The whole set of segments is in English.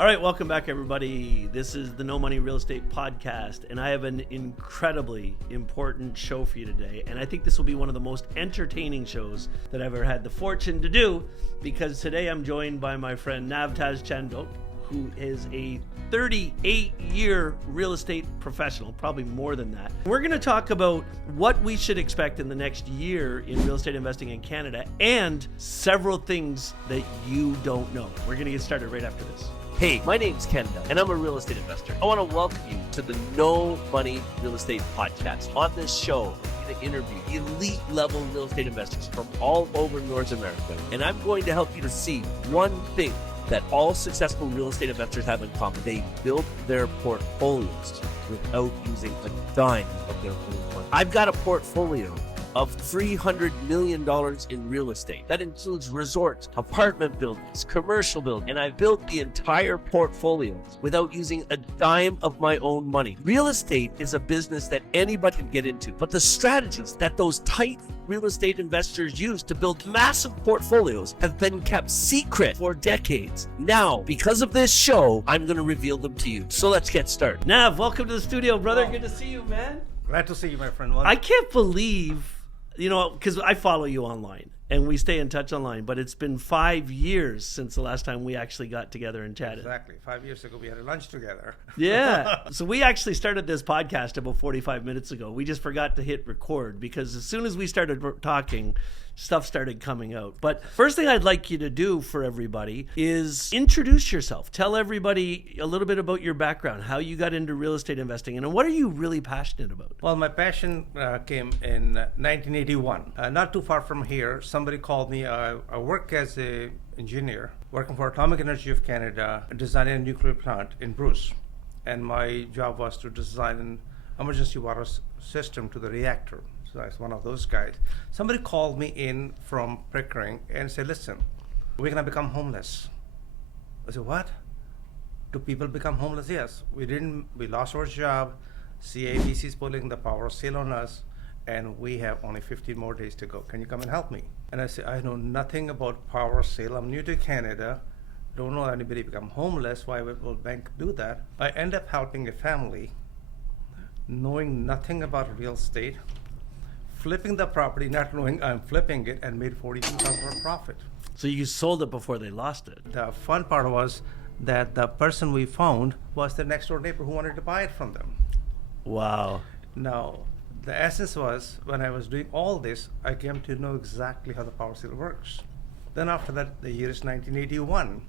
All right, welcome back, everybody. This is the No Money Real Estate Podcast, and I have an incredibly important show for you today. And I think this will be one of the most entertaining shows that I've ever had the fortune to do, because today I'm joined by my friend Navtaj Chandhoke, who is a 38-year real estate professional, probably more than that. We're going to talk about what we should expect in the next year in real estate investing in Canada and several things that you don't know. We're going to get started right after this. Hey, my name's Ken, and I'm a real estate investor. I want to welcome you to the No Money Real Estate Podcast. On this show, I'm going to interview elite level real estate investors from all over North America. And I'm going to help you to see one thing that all successful real estate investors have in common. They build their portfolios without using a dime of their own money. I've got a portfolio of $300 million in real estate. That includes resorts, apartment buildings, commercial buildings, and I built the entire portfolio without using a dime of my own money. Real estate is a business that anybody can get into, but the strategies that those tight real estate investors use to build massive portfolios have been kept secret for decades. Now, because of this show, I'm going to reveal them to you. So let's get started. Nav, welcome to the studio, brother. Good to see you, man. Glad to see you, my friend. I can't believe, because I follow you online and we stay in touch online, but it's been 5 years since the last time we actually got together and chatted. Exactly. 5 years ago, we had a lunch together. Yeah. So we actually started this podcast about 45 minutes ago. We just forgot to hit record because as soon as we started talking, stuff started coming out. But first thing I'd like you to do for everybody is introduce yourself. Tell everybody a little bit about your background, how you got into real estate investing, and what are you really passionate about? Well, my passion came in 1981. Not too far from here, somebody called me. I work as an engineer working for Atomic Energy of Canada, designing a nuclear plant in Bruce. And my job was to design an emergency water system to the reactor. So I was one of those guys. Somebody called me in from Pickering and said, listen, we're going to become homeless. I said, what? Do people become homeless? Yes. We lost our job. CABC is pulling the power sale on us, and we have only 15 more days to go. Can you come and help me? And I said, I know nothing about power sale. I'm new to Canada. Don't know anybody become homeless. Why will bank do that? I end up helping a family, knowing nothing about real estate, flipping the property, not knowing I'm flipping it, and made $42,000 profit. So you sold it before they lost it. The fun part was that the person we found was the next door neighbor who wanted to buy it from them. Wow. Now, the essence was, when I was doing all this, I came to know exactly how the power sale works. Then after that, the year is 1981.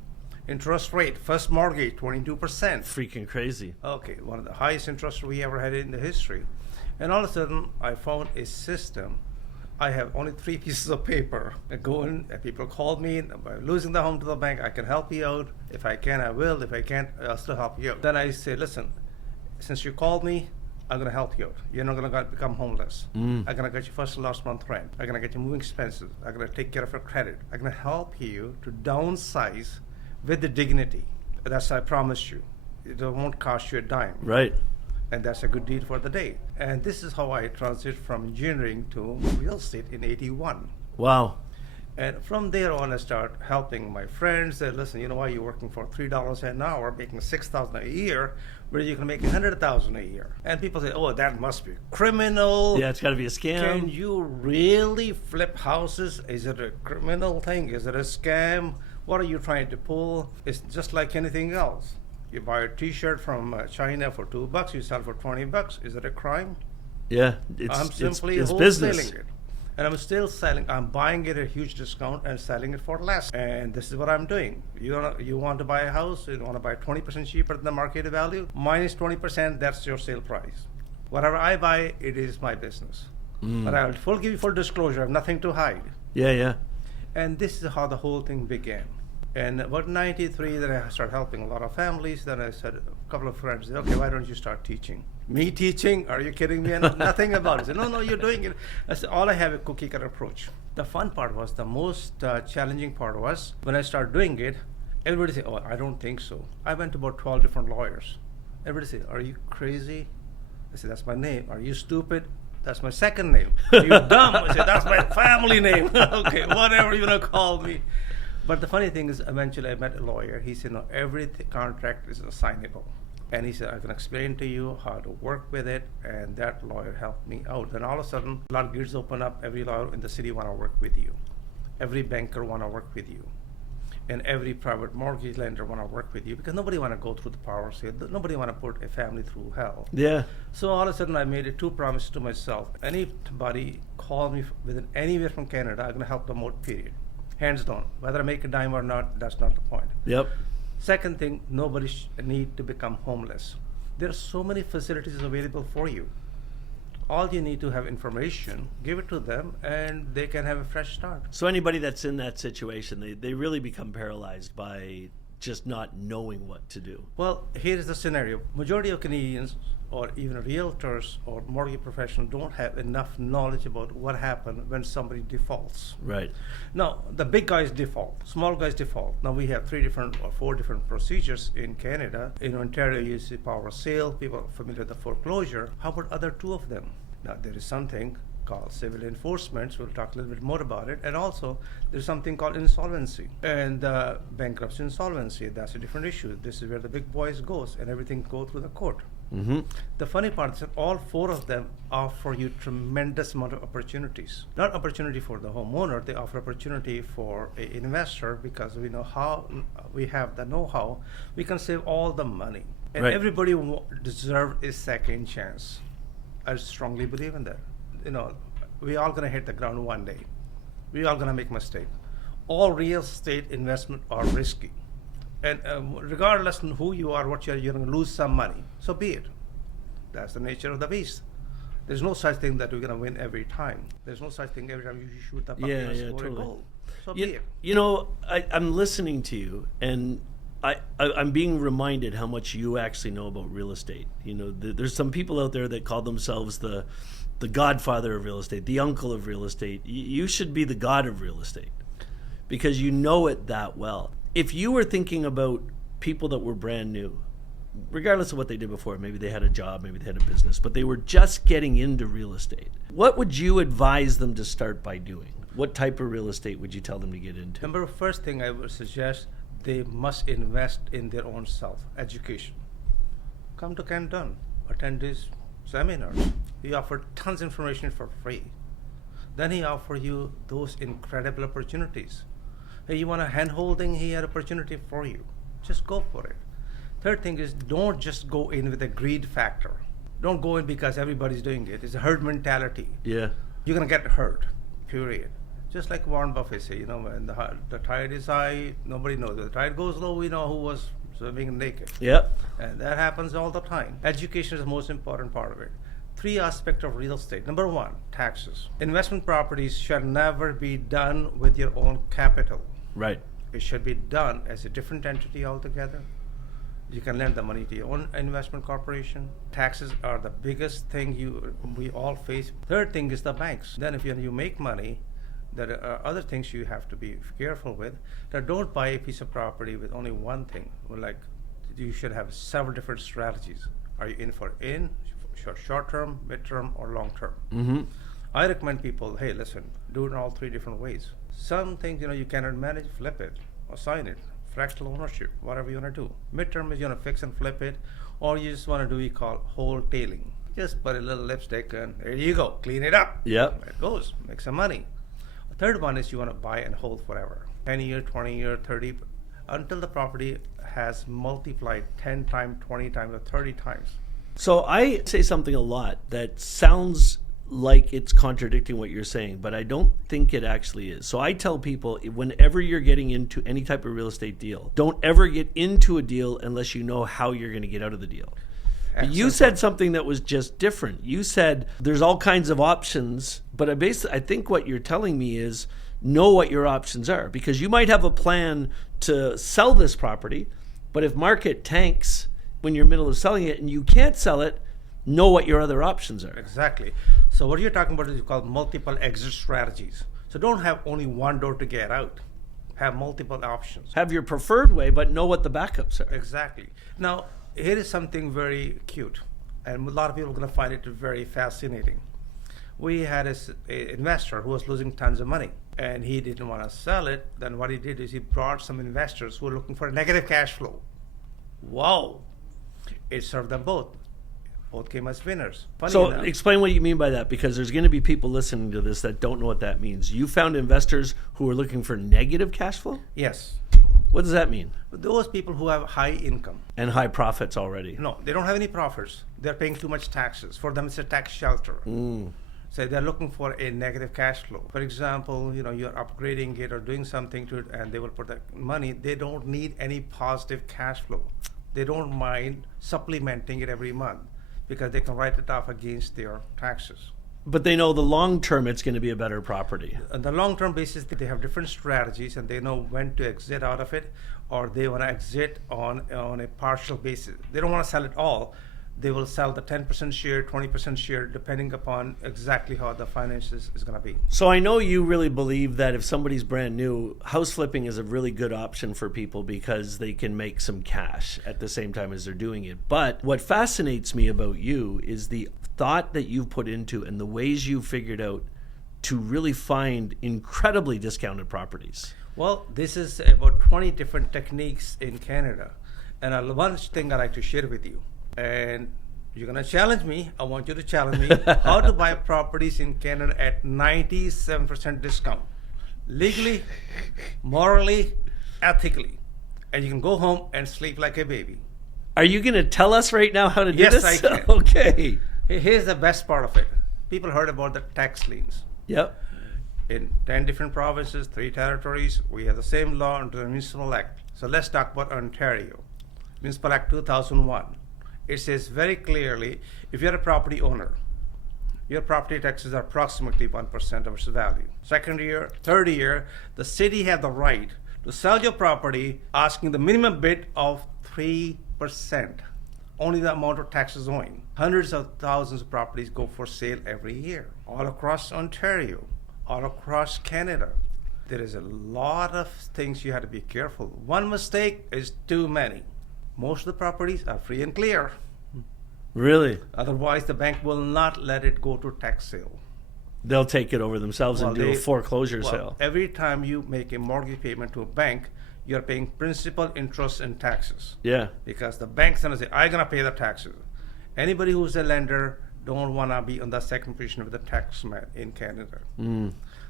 Interest rate, first mortgage, 22%. Freaking crazy. Okay, one of the highest interest we ever had in the history. And all of a sudden, I found a system. I have only 3 pieces of paper. I go in, people call me, by losing the home to the bank, I can help you out. If I can, I will. If I can't, I'll still help you out. Then I say, listen, since you called me, I'm going to help you out. You're not going to become homeless. I'm going to get you first and last month rent. I'm going to get you moving expenses. I'm going to take care of your credit. I'm going to help you to downsize with the dignity. That's I promise you. It won't cost you a dime. Right. And that's a good deal for the day. And this is how I transitioned from engineering to real estate in 81. Wow. And from there on, I start helping my friends. They listen, you know why you're working for $3 an hour, making $6,000 a year, where you can make $100,000 a year. And people say, oh, that must be criminal. Yeah, it's got to be a scam. Can you really flip houses? Is it a criminal thing? Is it a scam? What are you trying to pull? It's just like anything else. You buy a T-shirt from China for $2, you sell for $20. Is it a crime? Yeah, I'm simply it's wholesaling business. it. And I'm still selling. I'm buying it at a huge discount and selling it for less. And this is what I'm doing. You want to buy a house, you want to buy 20% cheaper than the market value, minus 20%, that's your sale price. Whatever I buy, it is my business. But I will give you full disclosure. I have nothing to hide. Yeah. And this is how the whole thing began. And about 93, then I started helping a lot of families. Then I said, a couple of friends said, okay, why don't you start teaching? Me teaching? Are you kidding me? And nothing about it. I said, no, you're doing it. I said, all I have a cookie cutter approach. The fun part was, the most challenging part was, when I started doing it, everybody said, oh, I don't think so. I went to about 12 different lawyers. Everybody said, are you crazy? I said, that's my name. Are you stupid? That's my second name. Are you dumb? I said, that's my family name. Okay, whatever you want to call me. But the funny thing is, eventually I met a lawyer. He said, no, every contract is assignable. And he said, I can explain to you how to work with it. And that lawyer helped me out. Then all of a sudden, a lot of gates open up. Every lawyer in the city want to work with you. Every banker want to work with you. And every private mortgage lender want to work with you because nobody want to go through the power sale. Nobody want to put a family through hell. Yeah. So all of a sudden I made two promises to myself. Anybody call me within anywhere from Canada, I'm going to help them out, period. Hands down. Whether I make a dime or not, that's not the point. Yep. Second thing, nobody need to become homeless. There are so many facilities available for you. All you need to have information, give it to them, and they can have a fresh start. So anybody that's in that situation, they really become paralyzed by just not knowing what to do. Well, here is the scenario. Majority of Canadians or even realtors or mortgage professionals don't have enough knowledge about what happens when somebody defaults. Right. Now, the big guys default, small guys default. Now we have 3 different or 4 different procedures in Canada. In Ontario, you see power of sale, people are familiar with the foreclosure. How about other 2 of them? Now, there is something called civil enforcement, so we'll talk a little bit more about it. And also, there's something called insolvency and bankruptcy insolvency. That's a different issue. This is where the big boys goes, and everything go through the court. Mm-hmm. The funny part is that all 4 of them offer you tremendous amount of opportunities. Not opportunity for the homeowner, they offer opportunity for an investor because we know how, we have the know-how, we can save all the money. And Right. everybody deserves a second chance. I strongly believe in that. You know, we all gonna hit the ground one day. We all gonna make mistake. All real estate investment are risky. And regardless of who you are, what you're gonna lose some money. So be it. That's the nature of the beast. There's no such thing that we're gonna win every time. There's no such thing every time you shoot the puck and score totally. a goal. So be You, it. you know, I'm listening to you, and I'm being reminded how much you actually know about real estate. You know, there's some people out there that call themselves the godfather of real estate, the uncle of real estate. You should be the god of real estate because you know it that well. If you were thinking about people that were brand new, regardless of what they did before, maybe they had a job, maybe they had a business, but they were just getting into real estate, what would you advise them to start by doing? What type of real estate would you tell them to get into? Number first thing I would suggest, they must invest in their own self, education. Come to Ken Dunn, attend his seminars. He offered tons of information for free. Then he offered you those incredible opportunities. Hey, you want a hand-holding? He had opportunity for you. Just go for it. Third thing is, don't just go in with a greed factor. Don't go in because everybody's doing it. It's a herd mentality. Yeah. You're gonna get hurt, period. Just like Warren Buffett say, you know, when the tide is high, nobody knows. When the tide goes low, we know who was swimming naked. Yep. And that happens all the time. Education is the most important part of it. 3 aspects of real estate. Number 1, taxes. Investment properties shall never be done with your own capital. Right. It should be done as a different entity altogether. You can lend the money to your own investment corporation. Taxes are the biggest thing we all face. Third thing is the banks. Then if you make money, there are other things you have to be careful with. That don't buy a piece of property with only one thing. Like, you should have several different strategies. Are you in for short term, mid term, or long term? Mm-hmm. I recommend people, hey, listen, do it in all 3 different ways. Some things, you cannot manage, flip it or sign it. Fractional ownership, whatever you want to do. Midterm is you want to fix and flip it, or you just want to do what we call wholetailing. Just put a little lipstick and there you go, clean it up. Yep. It goes, make some money. The third one is you want to buy and hold forever. 10 year, 20 year, 30, until the property has multiplied 10 times, 20 times, or 30 times. So I say something a lot that sounds like it's contradicting what you're saying, but I don't think it actually is. So I tell people, whenever you're getting into any type of real estate deal, don't ever get into a deal unless you know how you're going to get out of the deal. But you said something that was just different. You said there's all kinds of options, but I think what you're telling me is know what your options are, because you might have a plan to sell this property, but if market tanks when you're in the middle of selling it and you can't sell it, know what your other options are. Exactly. So what you're talking about is called multiple exit strategies. So don't have only one door to get out. Have multiple options. Have your preferred way, but know what the backups are. Exactly. Now, here is something very cute, and a lot of people are going to find it very fascinating. We had an investor who was losing tons of money, and he didn't want to sell it. Then what he did is he brought some investors who were looking for a negative cash flow. Wow. It served them both. Both came as winners. Funny So enough. explain what you mean by that, because there's going to be people listening to this that don't know what that means. You found investors who are looking for negative cash flow? Yes. What does that mean? Those people who have high income. And high profits already. No, they don't have any profits. They're paying too much taxes. For them, it's a tax shelter. So they're looking for a negative cash flow. For example, you're upgrading it or doing something to it, and they will put that money. They don't need any positive cash flow. They don't mind supplementing it every month because they can write it off against their taxes. But they know the long term it's going to be a better property. On the long-term basis, they have different strategies, and they know when to exit out of it, or they want to exit on a partial basis. They don't want to sell it all. They will sell the 10% share, 20% share, depending upon exactly how the finances is going to be. So I know you really believe that if somebody's brand new, house flipping is a really good option for people because they can make some cash at the same time as they're doing it. But what fascinates me about you is the thought that you've put into and the ways you've figured out to really find incredibly discounted properties. Well, this is about 20 different techniques in Canada. And one thing I'd like to share with you. And you're going to challenge me. I want you to challenge me how to buy properties in Canada at 97% discount. Legally, morally, ethically. And you can go home and sleep like a baby. Are you going to tell us right now how to do this? Yes, I can. Okay. Here's the best part of it. People heard about the tax liens. Yep. In 10 different provinces, 3 territories, we have the same law under the Municipal Act. So let's talk about Ontario. Municipal Act 2001. It says very clearly, if you're a property owner, your property taxes are approximately 1% of its value. Second year, third year, the city have the right to sell your property asking the minimum bid of 3%. Only the amount of taxes owing. Hundreds of thousands of properties go for sale every year, all across Ontario, all across Canada. There is a lot of things you have to be careful. One mistake is too many. Most of the properties are free and clear. Really? Otherwise, the bank will not let it go to tax sale. They'll take it over themselves and do a foreclosure sale. Every time you make a mortgage payment to a bank, you're paying principal, interest, and taxes. Yeah. Because the bank's going to say, I'm going to pay the taxes. Anybody who's a lender don't want to be on the second position with the tax man in Canada.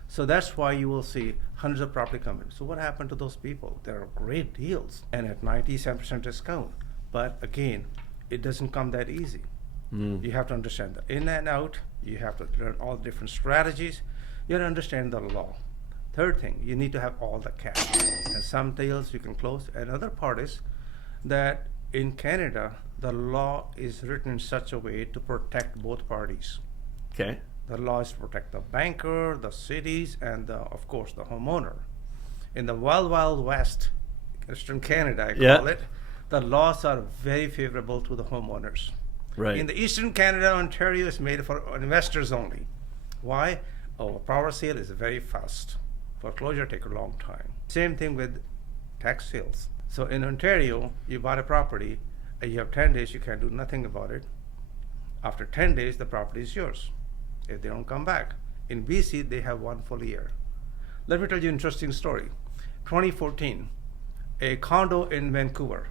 So that's why you will see hundreds of property companies. So what happened to those people? There are great deals and at 97% discount. But again, it doesn't come that easy. You have to understand the in and out. You have to learn all the different strategies. You have to understand the law. Third thing, you need to have all the cash. And some deals you can close. Another part is that in Canada, the law is written in such a way to protect both parties. Okay. The law is to protect the banker, the cities, and of course the homeowner. In the wild, wild west, Eastern Canada, I call it, the laws are very favorable to the homeowners. Right. In the Eastern Canada, Ontario is made for investors only. Why? Oh, a power sale is very fast. Foreclosure takes a long time. Same thing with tax sales. So in Ontario, you bought a property, and you have 10 days, you can't do nothing about it. After 10 days, the property is yours if they don't come back. In BC, they have 1 full year. Let me tell you an interesting story. 2014, a condo in Vancouver,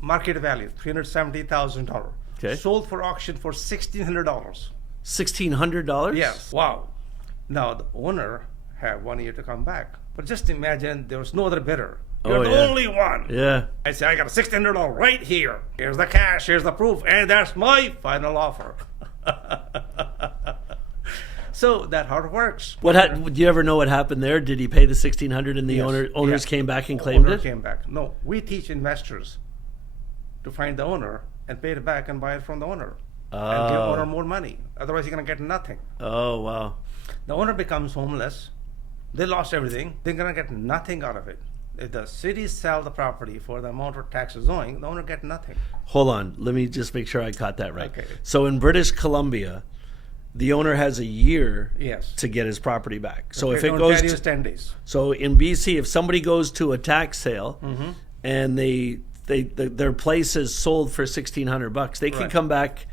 market value $370,000, sold for auction for $1,600. $1,600? Yes. Wow. Now the owner had 1 year to come back. But just imagine there was no other bidder. You're the only one. Yeah. I say, I got $1,600 right here. Here's the cash, here's the proof, and that's my final offer. So that's how it works. Do you ever know what happened there? Did he pay the $1,600 and the owners came back and claimed it? Came back. No, we teach investors to find the owner and pay it back and buy it from the owner. And give the owner more money. Otherwise, you're going to get nothing. Oh, wow. The owner becomes homeless. They lost everything. They're going to get nothing out of it. If the cities sell the property for the amount of taxes owing, the owner get nothing. Hold on. Let me just make sure I caught that right. Okay. So in British Columbia, the owner has a year Yes. to get his property back. So Okay, if it goes to 10 days. So in BC, if somebody goes to a tax sale and their place is sold for $1,600, they can Right. come back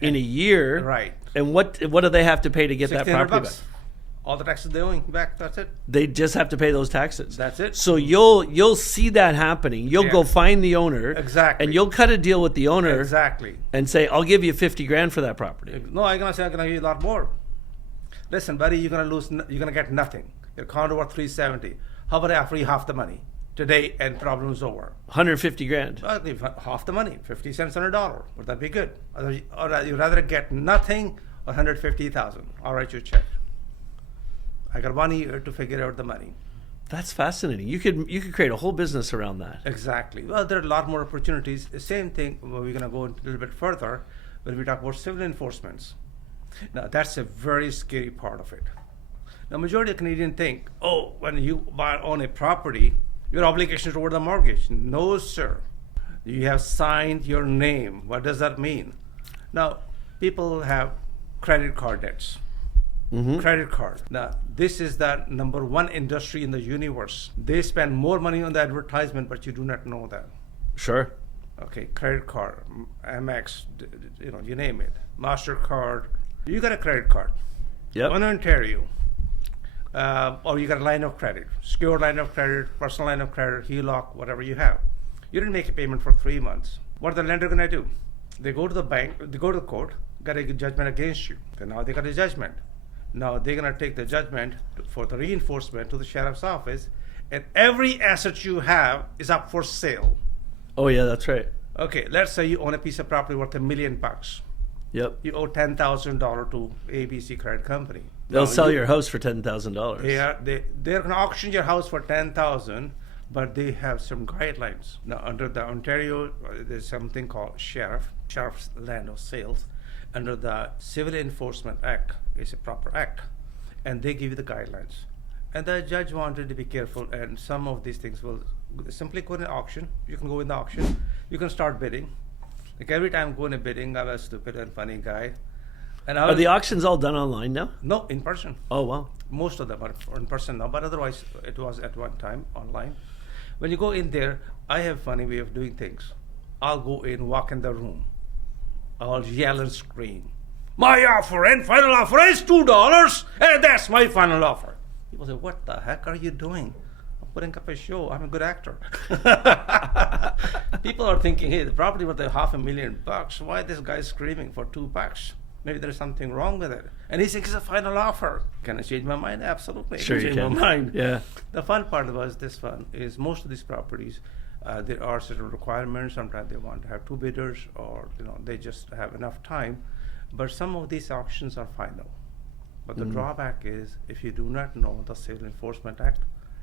in a year. Right. And what do they have to pay to get that property $1,600. back? All the taxes they're owing back. That's it. They just have to pay those taxes. That's it. So you'll see that happening. You'll go find the owner. Exactly. And you'll cut a deal with the owner. Exactly. And say, I'll give you 50 grand for that property. No, I'm gonna say I'm gonna give you a lot more. Listen, buddy, you're gonna get nothing. Your condo worth 370. How about I offer you half the money today and problem's over? 150 grand. I'll give half the money, 50 cents on a dollar. Would that be good? Or you'd rather get nothing or 150,000? I'll write you a check. I got 1 year to figure out the money. That's fascinating. You could create a whole business around that. Exactly. Well, there are a lot more opportunities. The same thing, well, we're going to go a little bit further when we talk about civil enforcements. Now, that's a very scary part of it. Now, majority of Canadians think, oh, when you own a property, your obligation is toward the mortgage. No, sir. You have signed your name. What does that mean? Now, people have credit card debts. Mm-hmm. Credit card. Now, this is the number one industry in the universe. They spend more money on the advertisement, but you do not know that. Sure. Okay, credit card, Amex, you name it, MasterCard. You got a credit card. Yep. In Ontario. Or you got a line of credit, secured line of credit, personal line of credit, HELOC, whatever you have. You didn't make a payment for 3 months. What the lender going to do? They go to the bank, they go to the court, got a judgment against you. Then now they got a judgment. Now they're going to take the judgment for the reinforcement to the sheriff's office, and every asset you have is up for sale. Oh, yeah, that's right. Okay, let's say you own a piece of property worth $1 million. Yep. You owe $10,000 to ABC Credit Company. They'll sell your house for $10,000. They're going to auction your house for $10,000, but they have some guidelines. Now, under the Ontario, there's something called Sheriff's Land of Sales. Under the Civil Enforcement Act, it's a proper act, and they give you the guidelines. And the judge wanted to be careful, and some of these things will simply go in an auction. You can go in the auction, you can start bidding. Like every time I go in a bidding, I'm a stupid and funny guy. And Are the auctions all done online now? No, in person. Oh, wow. Most of them are in person now, but otherwise it was at one time online. When you go in there, I have a funny way of doing things. I'll go in, walk in the room. I'll yell and scream. My offer and final offer is $2, and that's my final offer. People say, what the heck are you doing? I'm putting up a show. I'm a good actor. People are thinking, hey, the property worth $500,000. Why this guy screaming for $2? Maybe there's something wrong with it. And he thinks it's a final offer. Can I change my mind? Absolutely. Sure, you can. Change my mind. Yeah. The fun part was this one is most of these properties, there are certain requirements. Sometimes they want to have 2 bidders, or they just have enough time. But some of these auctions are final. But the drawback is, if you do not know the Civil Enforcement Act,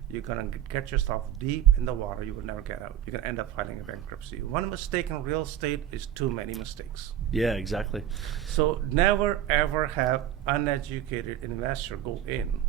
you're going to get yourself deep in the water. You will never get out. You're going to end up filing a bankruptcy. One mistake in real estate is too many mistakes. Yeah, exactly. So never ever have uneducated investor go in.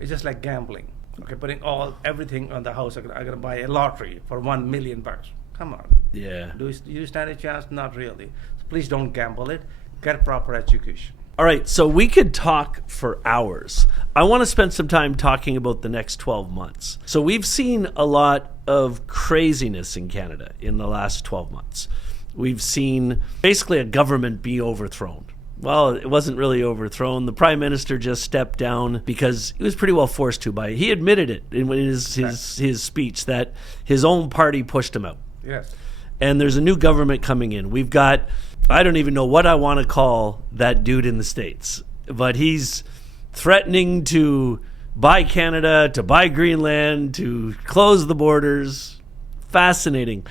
It's just like gambling. Okay, putting everything on the house. I'm gonna buy a lottery for $1 million. Come on. Yeah. Do you stand a chance? Not really. So please don't gamble it. Get proper education. All right, so we could talk for hours. I want to spend some time talking about the next 12 months. So we've seen a lot of craziness in Canada in the last 12 months. We've seen basically a government be overthrown. Well, it wasn't really overthrown. The prime minister just stepped down because he was pretty well forced to by it. He admitted it in his speech that his own party pushed him out. Yes. And there's a new government coming in. We've got, I don't even know what I want to call that dude in the States, but he's threatening to buy Canada, to buy Greenland, to close the borders. Fascinating.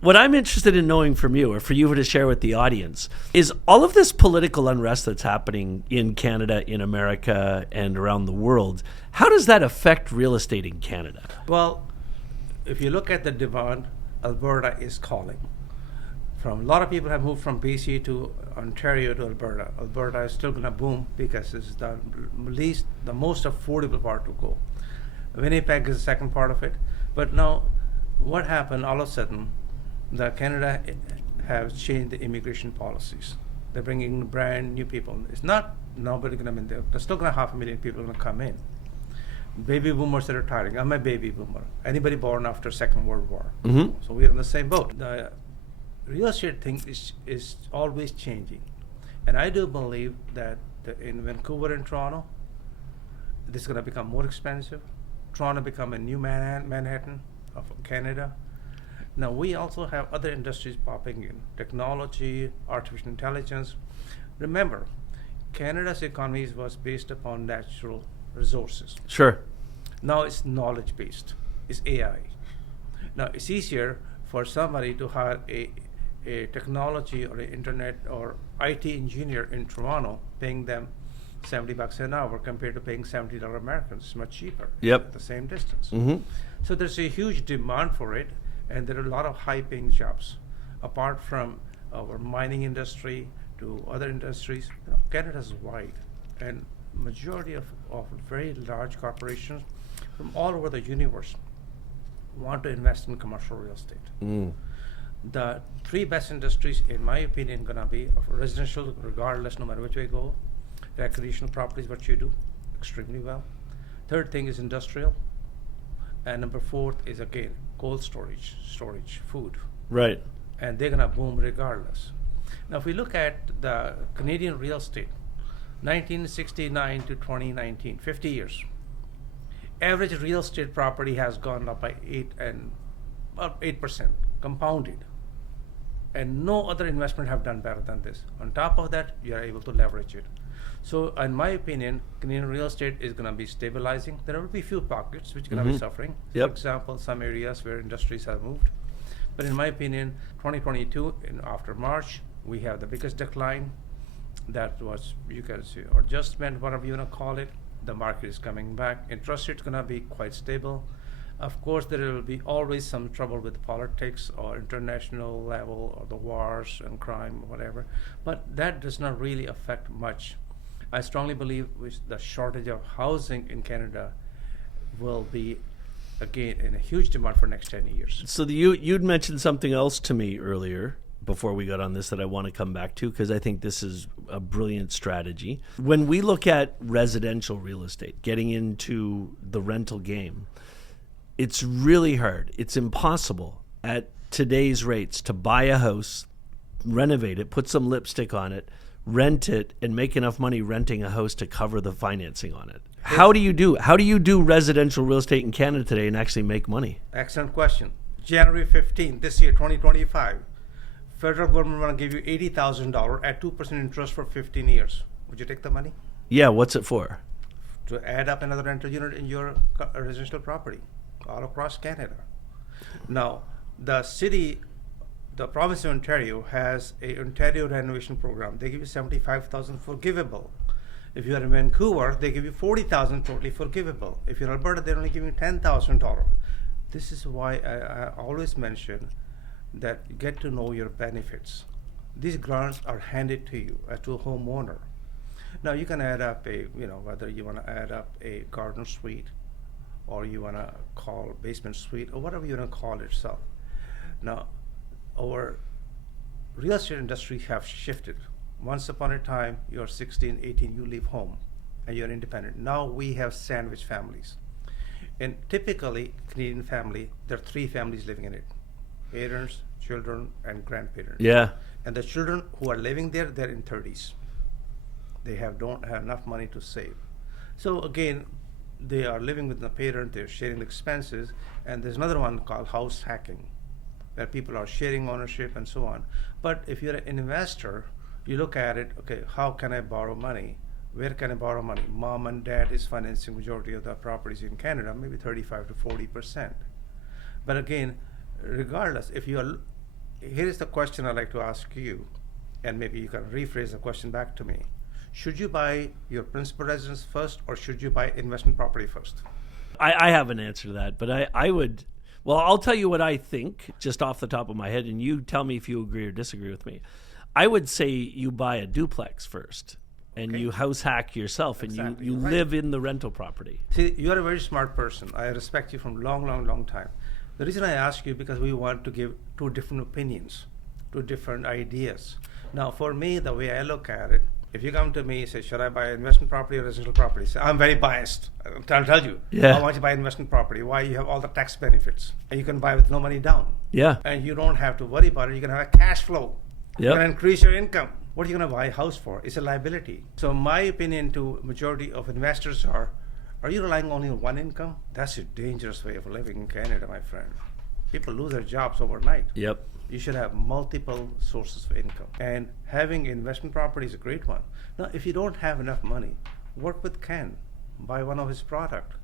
What I'm interested in knowing from you, or for you to share with the audience, is all of this political unrest that's happening in Canada, in America, and around the world. How does that affect real estate in Canada? Well, if you look at the demand, Alberta is calling. A lot of people have moved from BC to Ontario to Alberta. Alberta is still going to boom because it's the most affordable part to go. Winnipeg is the second part of it. But now, what happened all of a sudden? Canada has changed the immigration policies. They're bringing brand new people. It's not nobody going to be there. There's still going to 500,000 people going to come in. Baby boomers are retiring. I'm a baby boomer. Anybody born after Second World War. Mm-hmm. So we're in the same boat. The real estate thing is always changing. And I do believe that in Vancouver and Toronto, this is going to become more expensive. Toronto become a new Manhattan of Canada. Now we also have other industries popping in, technology, artificial intelligence. Remember, Canada's economy was based upon natural resources. Sure. Now it's knowledge based, it's AI. Now it's easier for somebody to hire a technology or an internet or IT engineer in Toronto, paying them $70 an hour compared to paying $70 Americans. It's much cheaper. Yep. At the same distance. Mm-hmm. So there's a huge demand for it, and there are a lot of high-paying jobs. Apart from our mining industry to other industries, Canada's wide, and majority of very large corporations from all over the universe want to invest in commercial real estate. Mm. The three best industries, in my opinion, gonna be of residential, regardless, no matter which way you go. Recreational properties, what you do extremely well. Third thing is industrial, and number fourth is again cold storage, food, Right. and they're gonna boom regardless. Now, if we look at the Canadian real estate, 1969 to 2019, 50 years, average real estate property has gone up by 8% compounded, and no other investment have done better than this. On top of that, you are able to leverage it. So in my opinion, Canadian real estate is going to be stabilizing. There will be few pockets which are going to be suffering. Yep. For example, some areas where industries have moved. But in my opinion, 2022, after March, we have the biggest decline. That was, you can see, or adjustment, whatever you want to call it. The market is coming back. Interest rate is going to be quite stable. Of course, there will be always some trouble with politics or international level or the wars and crime or whatever. But that does not really affect much. I strongly believe with the shortage of housing in Canada will be, again, in a huge demand for next 10 years. So you'd mentioned something else to me earlier before we got on this that I want to come back to, because I think this is a brilliant strategy. When we look at residential real estate, getting into the rental game, it's really hard. It's impossible at today's rates to buy a house, renovate it, put some lipstick on it, rent it, and make enough money renting a house to cover the financing on it. How do you do residential real estate in Canada today and actually make money? Excellent question. January 15th, this year, 2025, federal government want to give you $80,000 at 2% interest for 15 years. Would you take the money? Yeah, what's it for? To add up another rental unit in your residential property all across Canada. Now, the province of Ontario has a Ontario renovation program. They give you $75,000 forgivable. If you are in Vancouver, they give you $40,000 totally forgivable. If you're in Alberta, they're only giving you $10,000. This is why I always mention that get to know your benefits. These grants are handed to you to a homeowner. Now you can add up whether you want to add up a garden suite or you want to call basement suite or whatever you want to call it yourself. Now, our real estate industry have shifted. Once upon a time, you're 16, 18, you leave home and you're independent. Now we have sandwich families. And typically, Canadian family, there are three families living in it. Parents, children, and grandparents. Yeah. And the children who are living there, they're in 30s. They don't have enough money to save. So again, they are living with the parent, they're sharing expenses, and there's another one called house hacking, where people are sharing ownership and so on. But if you're an investor, you look at it, okay, how can I borrow money? Where can I borrow money? Mom and dad is financing majority of the properties in Canada, maybe 35 to 40%. But again, regardless, here is the question I'd like to ask you, and maybe you can rephrase the question back to me. Should you buy your principal residence first, or should you buy investment property first? I have an answer to that, but I would, well, I'll tell you what I think just off the top of my head, and you tell me if you agree or disagree with me. I would say you buy a duplex first, and you house hack yourself, and Exactly. you Right. live in the rental property. See, you are a very smart person. I respect you from long time. The reason I ask you because we want to give two different opinions, two different ideas. Now, for me, the way I look at it, if you come to me and say, should I buy investment property or residential property? Say, I'm very biased. I'll tell you. Yeah. I want you to buy investment property. Why? You have all the tax benefits. And you can buy with no money down. Yeah. And you don't have to worry about it. You can have a cash flow. Yep. You can increase your income. What are you going to buy a house for? It's a liability. So my opinion to majority of investors are Are you relying only on one income? That's a dangerous way of living in Canada, my friend. People lose their jobs overnight. Yep. You should have multiple sources of income. And having investment property is a great one. Now, if you don't have enough money, work with Ken. Buy one of his product.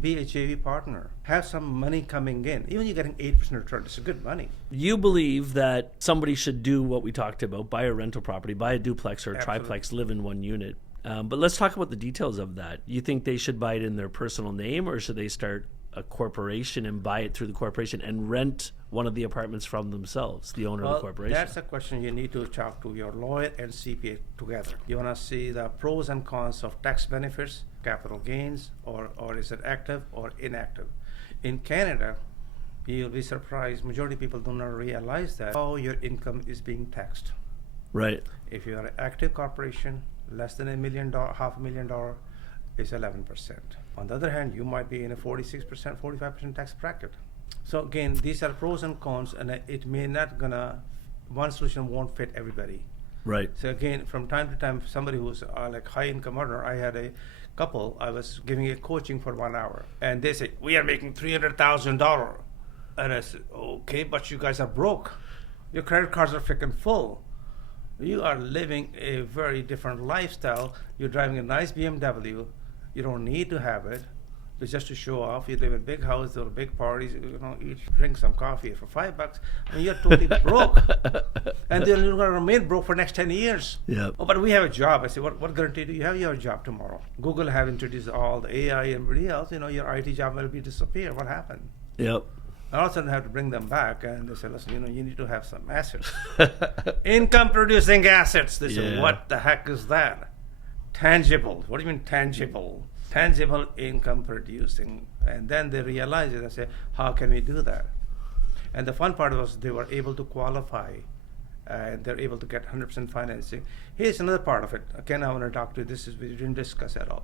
Be a JV partner. Have some money coming in. Even you're getting 8% return, it's a good money. You believe that somebody should do what we talked about, buy a rental property, buy a duplex or a triplex, live in one unit. But let's talk about the details of that. You think they should buy it in their personal name, or should they start a corporation and buy it through the corporation and rent one of the apartments from themselves, the owner of the corporation? That's a question you need to talk to your lawyer and CPA together. You want to see the pros and cons of tax benefits, capital gains, or is it active or inactive. In Canada, you'll be surprised, majority of people do not realize that how your income is being taxed. Right. If you are an active corporation, less than $1 million, $500,000 is 11%. On the other hand, you might be in a 46%, 45% tax bracket. So again, these are pros and cons, and it may not one solution won't fit everybody. Right. So again, from time to time, somebody who's like high income earner, I had a couple, I was giving a coaching for 1 hour, and they said, we are making $300,000. And I said, okay, but you guys are broke. Your credit cards are freaking full. You are living a very different lifestyle. You're driving a nice BMW. You don't need to have it. It's just to show off. You live in a big house, there are big parties, eat, drink some coffee for $5, and you're totally broke. And then you're going to remain broke for the next 10 years. Yep. Oh, but we have a job. I say, what guarantee do you have? You have a job tomorrow. Google have introduced all the AI and everybody else. Your IT job will be disappear. What happened? Yep. I also have to bring them back, and they say, listen, you need to have some assets. Income producing assets. They say, what the heck is that? Tangible. What do you mean tangible? Tangible income producing. And then they realize it and say, how can we do that? And the fun part was they were able to qualify, and they're able to get 100% financing. Here's another part of it. Again, I want to talk to you. We didn't discuss at all.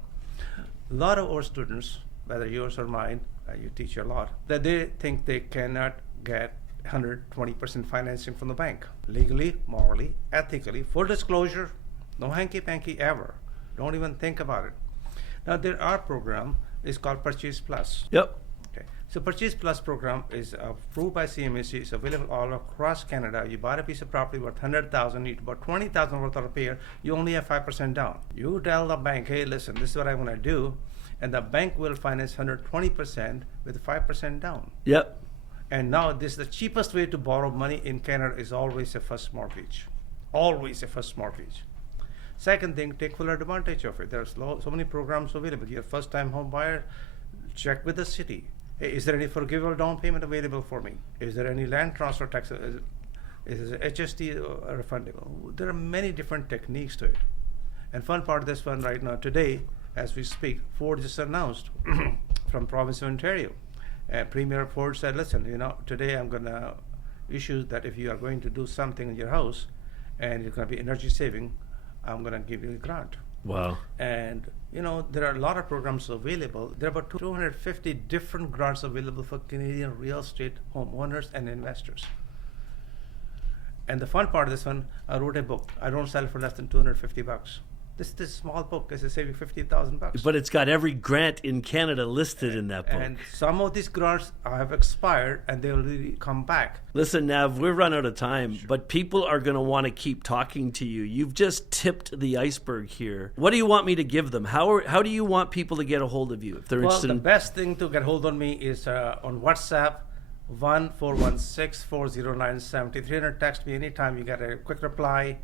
A lot of our students, whether yours or mine, you teach a lot, that they think they cannot get 120% financing from the bank. Legally, morally, ethically, full disclosure, no hanky-panky ever. Don't even think about it. Now, our program is called Purchase Plus. Yep. Okay. So Purchase Plus program is approved by CMHC. It's available all across Canada. You buy a piece of property worth $100,000, you need about $20,000 worth of repair. You only have 5% down. You tell the bank, hey, listen, this is what I'm going to do, and the bank will finance 120% with 5% down. Yep. And now this is the cheapest way to borrow money in Canada is always a first mortgage. Always a first mortgage. Second thing, take full advantage of it. There's so many programs available. You're a first-time home buyer, check with the city. Hey, is there any forgivable down payment available for me? Is there any land transfer tax? Is HST refundable? There are many different techniques to it. And fun part of this one right now, today, as we speak, Ford just announced from province of Ontario. Premier Ford said, listen, today I'm going to issue that if you are going to do something in your house and it's going to be energy saving, I'm going to give you a grant. Wow. And, there are a lot of programs available. There are about 250 different grants available for Canadian real estate homeowners and investors. And the fun part of this one, I wrote a book. I don't sell it for less than $250. This small book is saving $50,000. But it's got every grant in Canada listed in that book. And some of these grants have expired, and they'll really come back. Listen, Nav, we've run out of time, but people are going to want to keep talking to you. You've just tipped the iceberg here. What do you want me to give them? How do you want people to get a hold of you if they're interested? Well, the best thing to get hold of me is on WhatsApp, 1-416-409-7300. Text me anytime. You get a quick reply.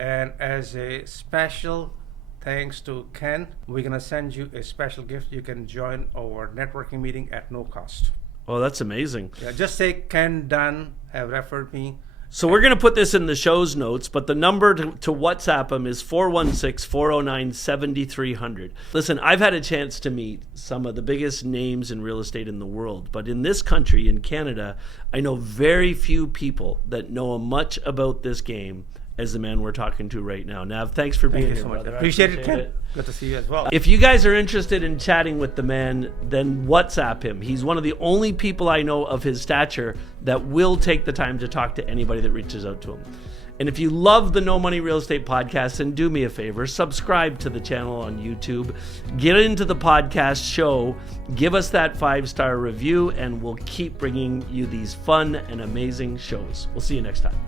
And as a special thanks to Ken, we're going to send you a special gift. You can join our networking meeting at no cost. Oh, that's amazing. Yeah, just say Ken Dunn have referred me. So we're going to put this in the show's notes, but the number to WhatsApp him is 416-409-7300. Listen, I've had a chance to meet some of the biggest names in real estate in the world, but in this country, in Canada, I know very few people that know much about this game as the man we're talking to right now. Nav, thanks for being here, so much. brother. Appreciate it, Ken. Good to see you as well. If you guys are interested in chatting with the man, then WhatsApp him. He's one of the only people I know of his stature that will take the time to talk to anybody that reaches out to him. And if you love the No Money Real Estate Podcast, then do me a favor, subscribe to the channel on YouTube, get into the podcast show, give us that 5-star review, and we'll keep bringing you these fun and amazing shows. We'll see you next time.